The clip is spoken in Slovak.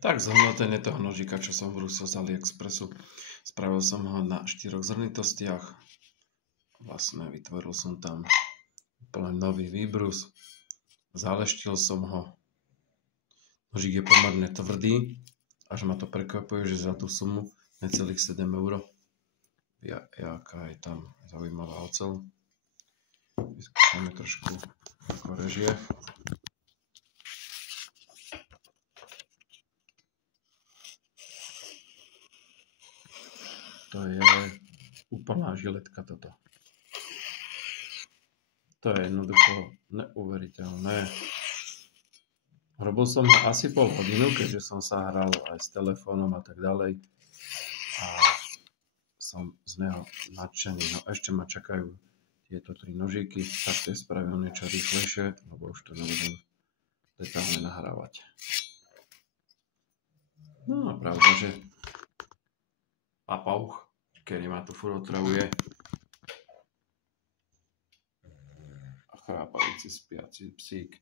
Tak, zhodnotenie toho nožíka, čo som brúsil z AliExpressu, spravil som ho na 4 zrnitostiach. Vlastne vytvoril som tam úplne nový výbrus. Zaleštil som ho. Nožík je pomerne tvrdý, až ma to prekvapuje, že za tú sumu necelých 7 €. Jaká je tam zaujímavá oceľ. Vyskúšame trošku ako režie. To je úplná žiletka toto. To je jednoducho neuveriteľné. Robil som ho asi pol hodinu, keďže som sa hral aj s telefónom a tak ďalej. A som z neho nadšený. No ešte ma čakajú tieto 3 nožíky. Tak to je spravil niečo rýchlejšie, lebo už to nebudem detálne nahrávať. No a pravda, že papauch, ktorý ma tu furt otravuje, a chrápajúci spiaci psík.